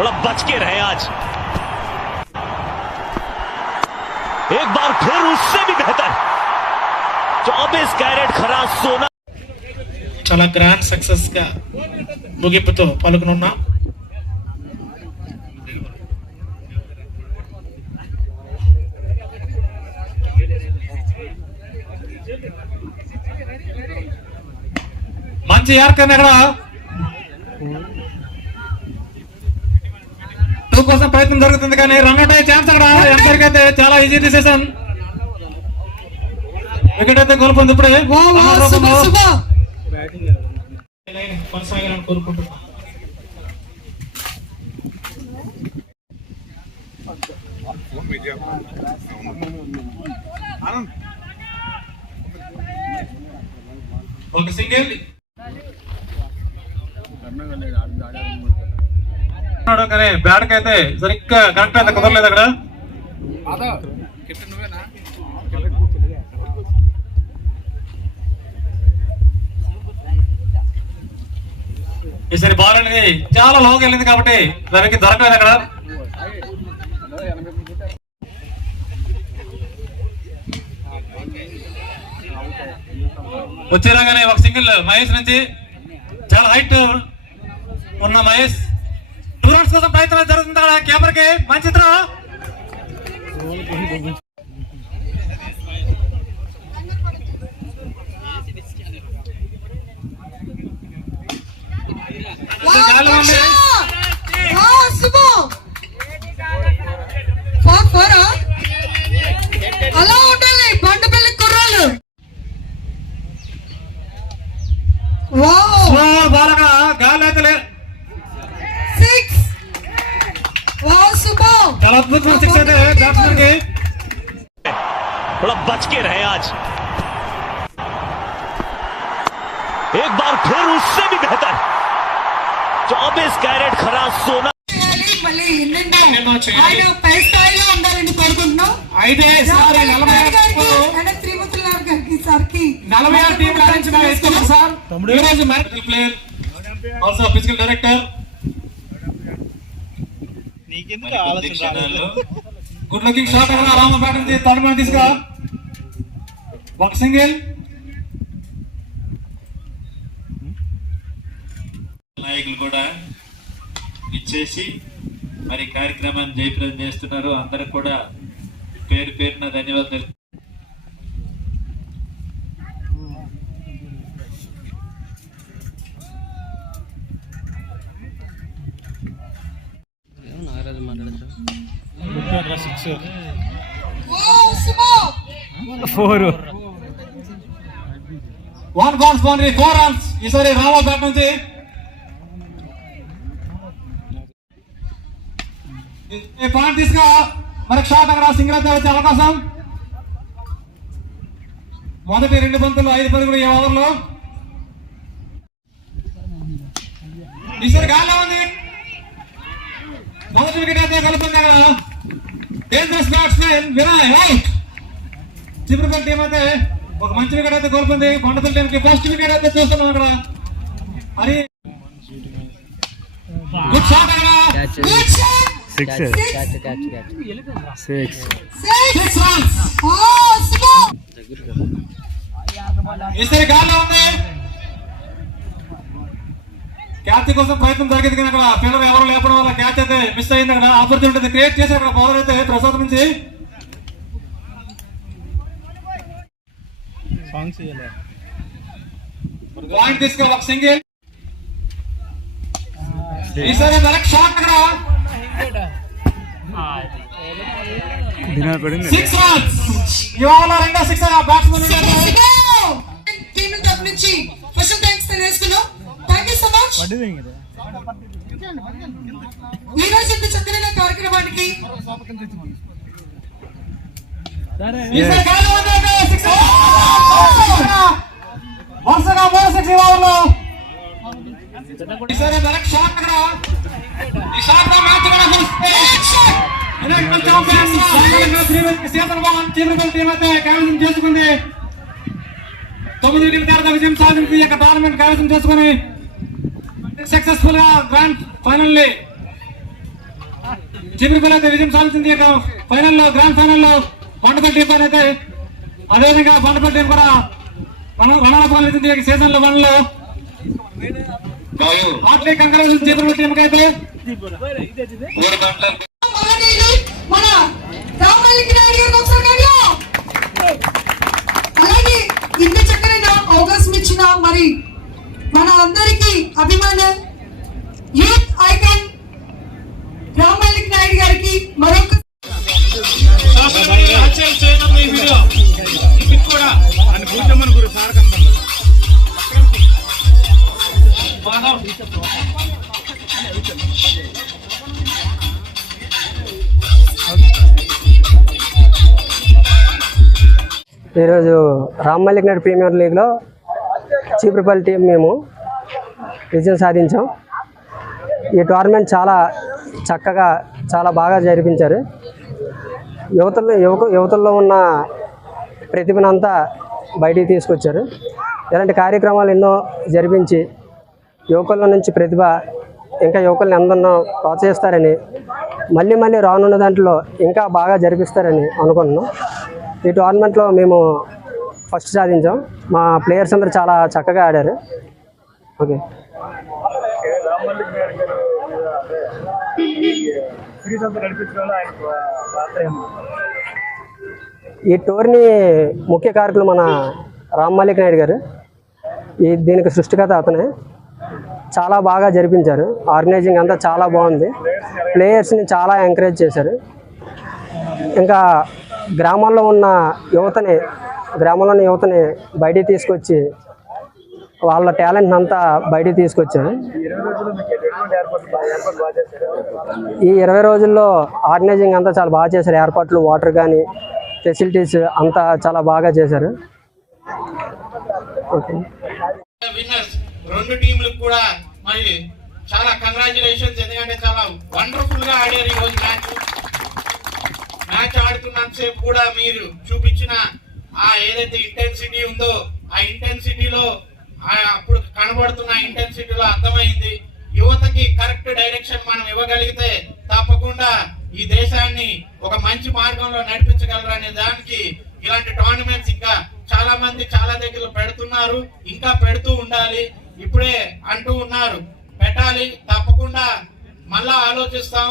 थोड़ा बच के रहे आज। एक बार फिर उससे भी बेहतर 24 कैरेट खरा सोना। చాలా గ్రాండ్ సక్సెస్ గా ముగింపుతో పాల్గొనున్నాం. మంచి యార్కన్ ఇక్కడ టూ కోసం ప్రయత్నం జరుగుతుంది కానీ రన్అట్ అయ్యే ఛాన్స్ అక్కడ ఎంపైర్ అయితే చాలా ఈజీ డిసిషన్. వికెట్ అయితే కోల్పోయింది. ఇప్పుడే కొనసాగాలని కోరుకుంటున్నాను. ఒక సింగిల్ కానీ బ్యాట్ అయితే సరిగ్గా కరెక్ట్ అయితే కుదరలేదు అక్కడ. ఈసారి బాల్ అనేది చాలా లోకి వెళ్ళింది కాబట్టి దానికి దొరకలేదు అక్కడ. వచ్చేలాగానే ఒక సింగిల్ మహేష్ నుంచి చాలా హైట్ ఉన్న మహేష్ 2 రన్స్ కోసం ప్రయత్నం జరుగుతుంది అక్కడ. కీపర్ కి మంచి చిత్రం. అలా ఉండాలి బండపల్లి కుర్రాలు. బాలగా గాలి అయితే చాలా అద్భుతమైన సిక్స్ అయితే బ్యాట్స్మెన్ కి. थोड़ा बच के रहे आज। एक बार फिर उससे भी बेहतर 24 कैरेट खरा सोना। ఆయన పై స్థాయిలో ఉండాలని కోరుకుంటున్నాం. అయితే సార్ 46 టీంల నుంచి వేసుకున్నాం సార్. ఈ రోజు match player also physical director. Good looking shot అక్కడ రామ బ్యాట్ నుంచి థర్డ్ మ్యాన్ తీసుకురా. ఒక సింగిల్. నాయకులు కూడా ఇచ్చేసి మరి కార్యక్రమాన్ని జయప్రదం చేస్తున్నారు. అందరికి కూడా పేరు పేరున ధన్యవాదాలు. One balls boundary 4 runs. ఈసారి రామ బ్యాట్ నుంచి పాయింట్ తీసుకురా. మనకు షాట్ అక్కడ సింగిల్ అయితే వచ్చే అవకాశం. మొదటి 2 బంతులు 5 పరుగులు ఈ ఓవర్లో. ఈసారి గాల్లో ఉంది. మొదటి వికెట్ అయితే కలుపుంది అక్కడ. Dangerous batsmen Vinay out. Chibrapalli team అయితే ఒక మంచి వికెట్ అయితే కోల్పోయింది. కొండపల్లి టీం కి ఫస్ట్ వికెట్ అయితే చూస్తున్నాం అక్కడ. అది గుడ్ షాట్ అక్కడ. ఈసారి గాల్లో ఉంది. క్యాచ్ కోసం ప్రయత్నం జరిగింది కానీ అక్కడ ఫీల్డర్ ఎవరు లేపడం వల్ల క్యాచ్ అయితే మిస్ అయింది. అక్కడ ఆపర్చునిటీ క్రియేట్ చేసి అక్కడ బౌలర్ అయితే ప్రసాద్ నుంచి పాయింట్ తీసుకో. ఒక సింగిల్. ఈసారి డైరెక్ట్ షాట్ అక్కడ 6 రన్స్. ఇవాళ రెండో 6 బ్యాట్స్మెన్ టీం తరఫు నుంచి స్పెషల్ థాంక్స్ తెలియజేస్తున్నాం. Thank you so much. ఈ రోజు ఇంత చక్కనైన కార్యక్రమానికి వరుసగా 6 ఓవర్లో ఈసారి డైరెక్ట్ షాట్ అక్కడ. ఈ షాట్ తో మ్యాచ్ కూడా చేసుకుంది. 9 వికెట్ల విజయం సాధించి ఈ యొక్క టోర్నమెంట్ కైవసం చేసుకుని సక్సెస్ఫుల్ గా గ్రాండ్ ఫైనల్ చిగురుపల్లి అయితే విజయం సాధించింది. ఫైనల్లో గ్రాండ్ ఫైనల్లో బండపల్లి టీం పైన అయితే అదేవిధంగా బండపల్లి టీం కూడా రన్నర్ పాల్గొంది సీజన్ లో 1 లో. హార్ట్లీ కంగ్రాచులేషన్స్ చిగురుపల్లి టీం కి అయితే. మన రామలింగ నాయుడు గారికి ఒకసారి గట్టిగా. అలాగే ఇంత చక్కనైన అవకాశం ఇచ్చిన మరి మన అందరికీ అభిమాన యూత్ ఐకాన్ రామలింగ నాయుడు గారికి మరొక ఈరోజు రామలింగ నాయుడు ప్రీమియర్ లీగ్లో చీపురుపల్లి టీం మేము విజయం సాధించాం. ఈ టోర్నమెంట్ చాలా చక్కగా చాలా బాగా జరిపించారు. యువతల్లో ఉన్న ప్రతిభనంతా బయటికి తీసుకొచ్చారు. ఇలాంటి కార్యక్రమాలు ఎన్నో జరిపించి యువకుల నుంచి ప్రతిభ ఇంకా యువకుల్ని అందరినో ప్రోత్సహిస్తారని మళ్ళీ రానున్న దాంట్లో ఇంకా బాగా జరిపిస్తారని అనుకుంటున్నాం. ఈ టోర్నమెంట్లో మేము ఫస్ట్ సాధించాం. మా ప్లేయర్స్ అందరూ చాలా చక్కగా ఆడారు. ఓకే, ఈ టోర్నీ ముఖ్య కారకులు మన రామలింగ నాయుడు గారు. దీనికి సృష్టికర్త అతనే. చాలా బాగా జరిపించారు. ఆర్గనైజింగ్ అంతా చాలా బాగుంది. ప్లేయర్స్ని చాలా ఎంకరేజ్ చేశారు. ఇంకా గ్రామంలోని యువతని బయటికి తీసుకొచ్చి వాళ్ళ టాలెంట్ అంతా బయటికి తీసుకొచ్చారు. ఈ 20 రోజుల్లో ఆర్గనైజింగ్ అంతా చాలా బాగా చేశారు. ఏర్పాట్లు, వాటర్ కానీ ఫెసిలిటీస్ అంతా చాలా బాగా చేశారు. ఓకే, రెండు టీంలకు కూడా మరి చాలా కంగ్రాచులేషన్స్. ఎందుకంటే చాలా వండర్ఫుల్ గా ఆడారు ఈ రోజు మ్యాచ్ ఆడుతున్నంతసేపు కూడా మీరు చూపించిన ఆ ఏదైతే ఇంటెన్సిటీ ఉందో ఆ ఇంటెన్సిటీలో అప్పుడు కనబడుతున్న ఇంటెన్సిటీలో అర్థమైంది. యువతకి కరెక్ట్ డైరెక్షన్ మనం ఇవ్వగలిగితే తప్పకుండా ఈ దేశాన్ని ఒక మంచి మార్గంలో నడిపించగలరు అనే దానికి ఇలాంటి టోర్నమెంట్స్ ఇంకా చాలా మంది చాలా దగ్గర పెడుతున్నారు. ఇంకా పెడుతూ ఉండాలి. ఇప్పుడే అంటూ ఉన్నారు పెట్టాలి. తప్పకుండా మళ్ళా ఆలోచిస్తాం.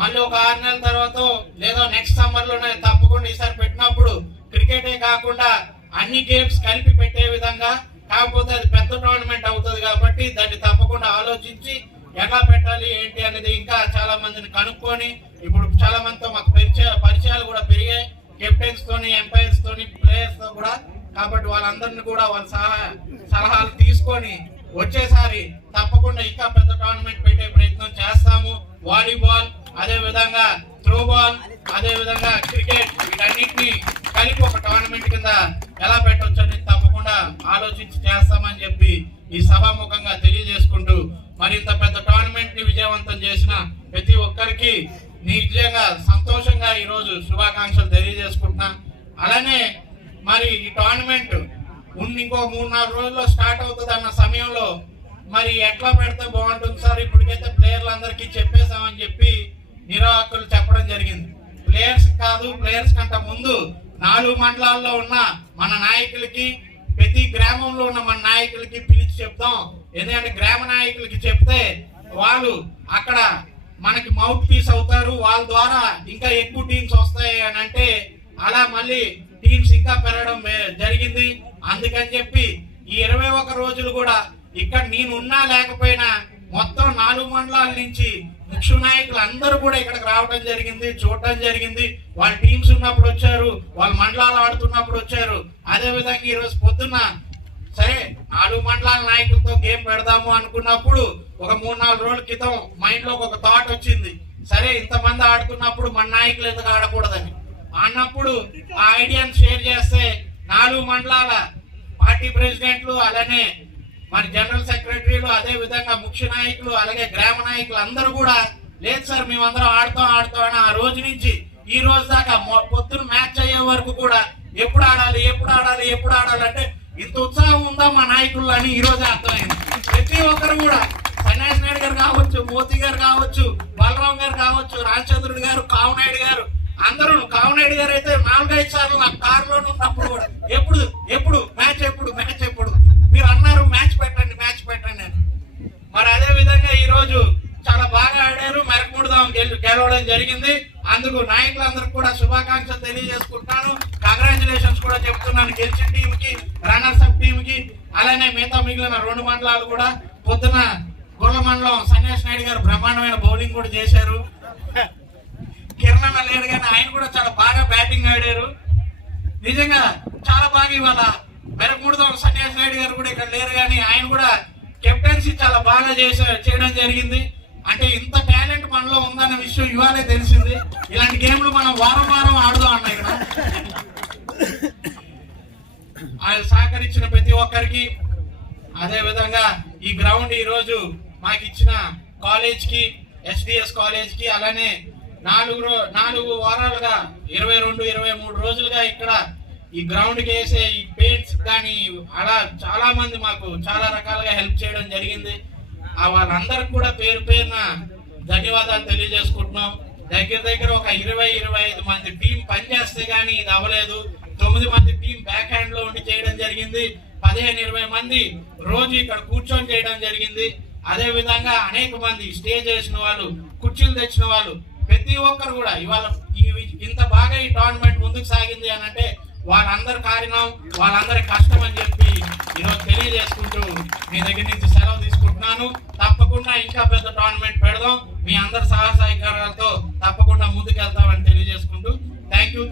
మళ్ళీ ఒక 6 నెలల తర్వాత లేదా నెక్స్ట్ సమ్మర్ లోనే తప్పకుండా ఈసారి పెట్టినప్పుడు క్రికెటే కాకుండా అన్ని గేమ్స్ కలిపి పెట్టే విధంగా, కాకపోతే అది పెద్ద టోర్నమెంట్ అవుతుంది కాబట్టి దాన్ని తప్పకుండా ఆలోచించి ఎలా పెట్టాలి ఏంటి అనేది ఇంకా చాలా మందిని కనుక్కొని ఇప్పుడు చాలా మందితో మాకు పరిచయాలు కూడా పెరిగాయి. కెప్టెన్స్ తోని, ఎంపైర్స్ తోని, ప్లేయర్స్ తో కూడా. కాబట్టి వాళ్ళందరినీ కూడా వాళ్ళ సలహాలు తీసుకొని వచ్చేసారి తప్పకుండా ఇంకా పెద్ద టోర్నమెంట్ పెట్టే ప్రయత్నం చేస్తాము. వాలీబాల్, అదే విధంగా త్రోబాల్, అదే విధంగా క్రికెట్, వీటన్నిటిని కలిపి ఒక టోర్నమెంట్ కింద ఎలా పెట్టవచ్చు అని తప్పకుండా ఆలోచించి చేస్తామని చెప్పి ఈ సభాముఖంగా తెలియజేసుకుంటూ మరింత పెద్ద టోర్నమెంట్ ని విజయవంతం చేసిన ప్రతి ఒక్కరికి నిజంగా సంతోషంగా ఈ రోజు శుభాకాంక్షలు తెలియజేసుకుంటున్నా. అలానే మరి ఈ టోర్నమెంట్ ఇంకో 3-4 రోజుల్లో స్టార్ట్ అవుతుంది అన్న సమయంలో మరి ఎట్లా పెడితే బాగుంటుంది సార్, ఇప్పటికైతే ప్లేయర్లందరికీ చెప్పేశామని చెప్పి నిర్వాహకులు చెప్పడం జరిగింది. ప్లేయర్స్ కాదు, ప్లేయర్స్ కంటే ముందు 4 మండలాల్లో ఉన్న మన నాయకులకి, ప్రతి గ్రామంలో ఉన్న మన నాయకులకి పిలిచి చెప్తాం. ఎందుకంటే గ్రామ నాయకులకి చెప్తే వాళ్ళు అక్కడ మనకి మౌత్ పీస్ అవుతారు. వాళ్ళ ద్వారా ఇంకా ఎక్కువ టీమ్స్ వస్తాయి అని అంటే అలా మళ్ళీ టీమ్స్ ఇంకా పెరగడం జరిగింది. అందుకని చెప్పి ఈ 21 రోజులు కూడా ఇక్కడ నేను ఉన్నా లేకపోయినా మొత్తం 4 మండలాల నుంచి ముఖ్య నాయకులు అందరూ కూడా ఇక్కడికి రావడం జరిగింది, చూడటం జరిగింది. వాళ్ళ టీమ్స్ ఉన్నప్పుడు వచ్చారు, వాళ్ళ మండలాలు ఆడుతున్నప్పుడు వచ్చారు. అదే విధంగా ఈ రోజు పొద్దున్న సరే 4 మండలాల నాయకులతో గేమ్ పెడదాము అనుకున్నప్పుడు ఒక 3-4 రోజుల క్రితం మైండ్ లో ఒక థాట్ వచ్చింది. సరే ఇంతమంది ఆడుతున్నప్పుడు మన నాయకులు ఎందుకు ఆడకూడదని అన్నప్పుడు ఆ ఐడియాను షేర్ చేస్తే 4 మండలాల పార్టీ ప్రెసిడెంట్లు, అలానే మరి జనరల్ సెక్రటరీలు, అదే విధంగా ముఖ్య నాయకులు, అలాగే గ్రామ నాయకులు అందరూ కూడా లేదు సార్ మేమందరం ఆడుతాం అని ఆ రోజు నుంచి ఈ రోజు దాకా పొద్దున్న మ్యాచ్ అయ్యే వరకు కూడా ఎప్పుడు ఆడాలి అంటే ఇంత ఉత్సాహం ఉందా మా నాయకులు అని ఈ రోజు అర్థమైంది. ప్రతి ఒక్కరు కూడా సన్యాసి నాయుడు గారు కావచ్చు, మోతీ గారు కావచ్చు, బలరాం గారు కావచ్చు, రామచంద్రుడు గారు, కావునాయుడు గారు, అందరూ. కావునాయుడు గారు అయితే 4-5 సార్లు నా కారులోనే ఉన్నప్పుడు కూడా ఎప్పుడు మ్యాచ్ ఎప్పుడు మీరు అన్నారు మ్యాచ్ పెట్టండి అని. మరి అదే విధంగా ఈ రోజు చాలా బాగా ఆడారు. మెరకముడిదాం గెలవడం జరిగింది. అందుకు నాయకులందరికీ కూడా శుభాకాంక్షలు తెలియజేసుకుంటున్నాను. కంగ్రాచులేషన్స్ కూడా చెప్తున్నాను గెలిచిన టీం కి, రన్నర్స్ అప్ టీం కి. అలానే మిగిలిన 2 మండలాలు కూడా. పొద్దున గొల్ల మండలం సన్యాసి నాయుడు గారు బ్రహ్మాండమైన బౌలింగ్ కూడా చేశారు. కిరణ్ లేడు కానీ ఆయన కూడా చాలా బాగా బ్యాటింగ్ ఆడారు. నిజంగా చాలా బాగా ఇవాళ మెరకముడిదాం సన్యాసి నాయుడు గారు కూడా ఇక్కడ లేరు కానీ ఆయన కూడా కెప్టెన్సీ చాలా బాగా చేయడం జరిగింది. అంటే ఇంత టాలెంట్ మనలో ఉందన్న విషయం ఇవాళే తెలిసింది. ఇలాంటి గేమ్లు మనం వారం ఆడుదాం అన్న ఇక్కడ. ఆయన సహకరించిన ప్రతి ఒక్కరికి, అదే విధంగా ఈ గ్రౌండ్ ఈ రోజు మాకు ఇచ్చిన కాలేజ్ కి, ఎస్డిఎస్ కాలేజ్ కి, అలానే 4 వారాలుగా 22-23 రోజులుగా ఇక్కడ ఈ గ్రౌండ్ కి వేసే ఈ పెయింట్స్ కానీ అలా చాలా మంది మాకు చాలా రకాలుగా హెల్ప్ చేయడం జరిగింది. వాళ్ళందరికి కూడా పేరున ధన్యవాదాలు తెలియజేసుకుంటున్నాం. దగ్గర ఒక 20-25 మంది టీం పనిచేస్తే గానీ ఇది అవ్వలేదు. 9 మంది టీం బ్యాక్ హ్యాండ్ లో ఉండి చేయడం జరిగింది. 15-20 మంది రోజు ఇక్కడ కూర్చొని చేయడం జరిగింది. అదే విధంగా అనేక మంది స్టేజ్ వేసిన వాళ్ళు, కుర్చీలు తెచ్చిన వాళ్ళు, ప్రతి ఒక్కరు కూడా ఇవాళ ఇంత బాగా ఈ టోర్నమెంట్ ముందుకు సాగింది అని అంటే వాళ్ళందరి కారణం, వాళ్ళందరి కష్టం అని చెప్పి ఈరోజు తెలియజేసుకుంటూ మీ దగ్గర నుంచి సెలవు తీసుకుంటున్నాను. తప్పకుండా ఇంకా పెద్ద టోర్నమెంట్ పెడదాం. మీ అందరి సహాయ సహకారాలతో తప్పకుండా ముందుకెళ్తామని తెలియజేసుకుంటూ థ్యాంక్ యూ.